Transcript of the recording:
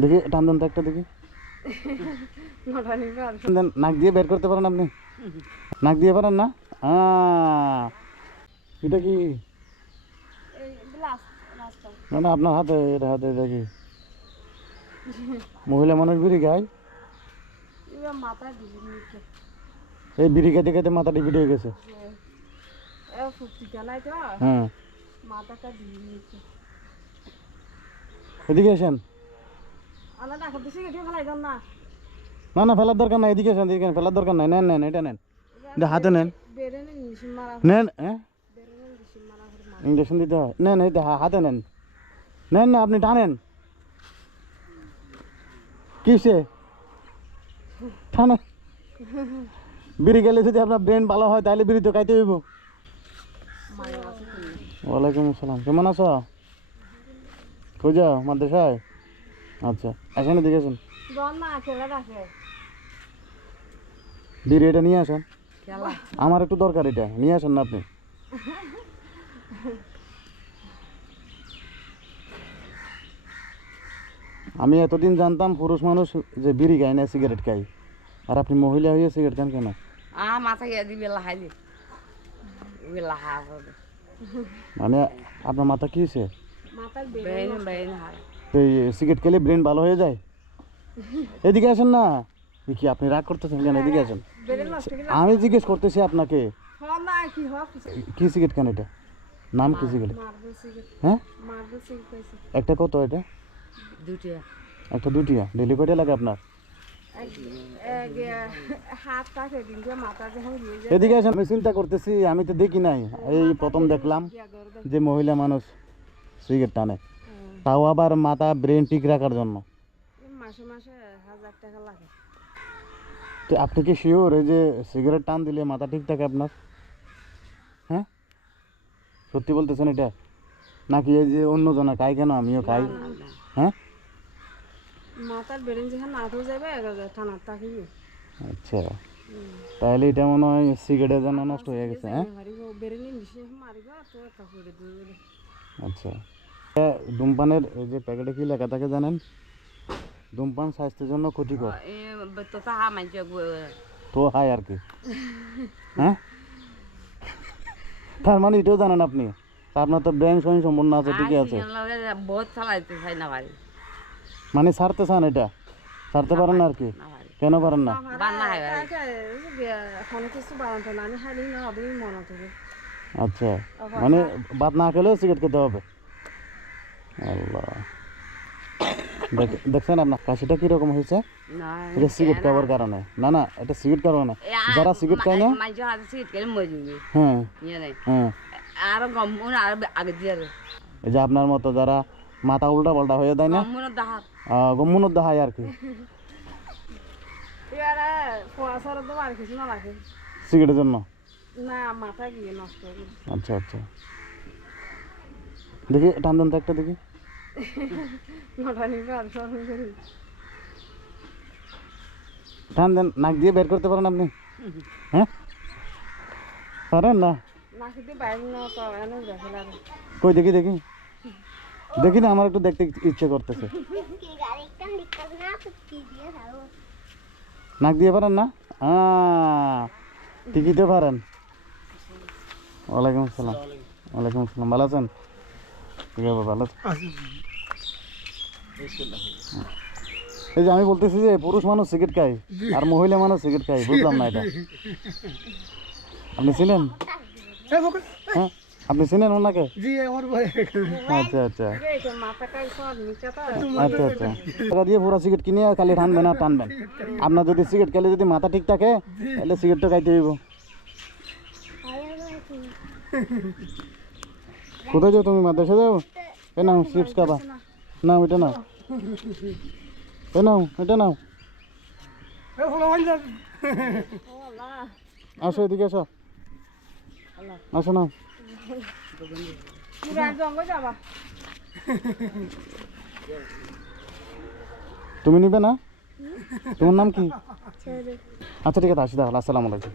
দেখি টান দেন তো একটা দেখি। নাক দিয়ে বের করতে পারেন আপনি? নাক দিয়ে পারেন না? এটা কি না না আপনার হাতে? এটা হাতে দেখি মহিলা মানুষ বিড়ি খায়। এই বিড়ি খেতে খেতে মাথা টিপিট হয়ে গেছে। হ্যাঁ এদিকে আসেন। না না ফেলার দরকার নাই, এদিকে আসেন, এদিকে ফেলার দরকার নাই। নেন নেন এটা নেন, এটা হাতে নেন নেন। হ্যাঁ ইঞ্জেকশন দিতে হয়? নেন এটা হাতে নেন, নেন না আপনি টানেন। কিসে টানেন? বিড়ি গেলে যদি আপনার ব্রেন ভালো হয় তাহলে বিড়ি তো খাইতে হইব। ওয়ালাইকুম আসসালাম, কেমন আছো? কই যাও? মাদ্রাসায়? আচ্ছা আসেন এদিকে আসেন। বিড়ি এটা নিয়ে আসেন, আমার একটু দরকার, এটা নিয়ে আসেন না আপনি। আমি এতদিন জানতাম পুরুষ মানুষ যে বিড়ি খায় না, সিগারেট খায়, আর আপনি মহিলা হয়ে সিগারেট খান কেন? মানে আপনার মাথা কি হয়েছে? এই সিগারেট খেলে ব্রেন ভালো হয়ে যায়? এদিকে আসেন না। কি আপনি রাগ করতেছেন কেন? এদিকে আসেন, আমি জিজ্ঞেস করতেছি আপনাকে। কি সিগারেট খান? এটা নাম কি সিগারেট? হ্যাঁ একটা কত এটা? একটা 2 টিয়া। ডেলি কয়টা লাগে আপনার? এদিকে আসেন, আমি চিন্তা করতেছি, আমি তো দেখি নাই, এই প্রথম দেখলাম যে মহিলা মানুষ সিগারেট টানে, তাও আবার মাথা ব্রেন ঠিক রাখার জন্য। তো আপনি কি শিওর এই যে সিগারেট টান দিলে মাথা ঠিক থাকে আপনার? হ্যাঁ সত্যি বলতেছেন এটা, নাকি এই যে অন্য জনা খাই কেন আমিও খাই? হ্যাঁ মাথার ব্রেন যেখানে আট হয়ে যাবে টানার থাকিবে। আচ্ছা তাহলে এটা মনে হয় সিগারেটের জন্য নষ্ট হয়ে গেছে। হ্যাঁ আচ্ছা ধূমপানের এই যে প্যাকেটে কি লেখা থাকে জানেন? ধূমপান স্বাস্থ্যের জন্য ক্ষতিকর। তো হাই আর কি। হ্যাঁ তার মানে এটাও জানেন আপনি? আপনার তো ব্রেন স্বয়ং সম্পূর্ণ আছে, ঠিকই আছে, মানে ছাড়তে চান, এটা ছাড়তে পারেন না আর কি? কেন পারেন না? আচ্ছা মানে ভাত না খেলেও সিগারেট খেতে হবে? আল্লাহ, দেখছেন আপনার কাশিটা কিরকম হয়েছে? এটা সিগারেট খাওয়ার কারণে? না না এটা সিগারেট কারণে, যারা সিগারেট খায় না। হ্যাঁ হ্যাঁ এই যে আপনার মতো যারা মাথা উল্টা পাল্টা হয়ে দেয় না, গম্মুনত দাহায় আর কি, সিগারেটের জন্য। আচ্ছা আচ্ছা দেখি টান দেন তো একটা দেখি। টান দেন, নাক দিয়ে বের করতে পারেন আপনি? হ্যাঁ পারেন না? কই দেখি দেখি দেখি না, আমার একটু দেখতে ইচ্ছে করতেছে। নাক দিয়ে পারেন না? ঠিকই তো পারেন। ওয়ালাইকুম আসসালাম। ওয়ালাইকুম আসসালাম, ভালো আছেন? ঠিক আছে ভালো আছেন। এই যে আমি বলতেছি যে পুরুষ মানুষ সিগারেট খায় আর মহিলা মানুষ সিগারেট খায়, বুঝলাম না এটা। আপনি চিনেন? হ্যাঁ আপনি চিনেন ওনাকে? আচ্ছা আচ্ছা আচ্ছা আচ্ছা টাকা দিয়ে পুরো সিগারেট কিনে খালি টানবেন আর টানবেন। আপনার যদি সিগারেট খেলে যদি মাথা ঠিক থাকে তাহলে সিগারেটটা খাইতে হইব। কোথায় যাও তুমি? মাদ্রাসা যাও? এ নাও চিপস খাবা, নাও এটা নাও, এ নাও এটা নাও। আসো এদিকে আসো, আসো নাও। তুমি নিবে না? তোমার নাম কি? আচ্ছা ঠিক আছে আসি তাহলে, আসসালামু আলাইকুম।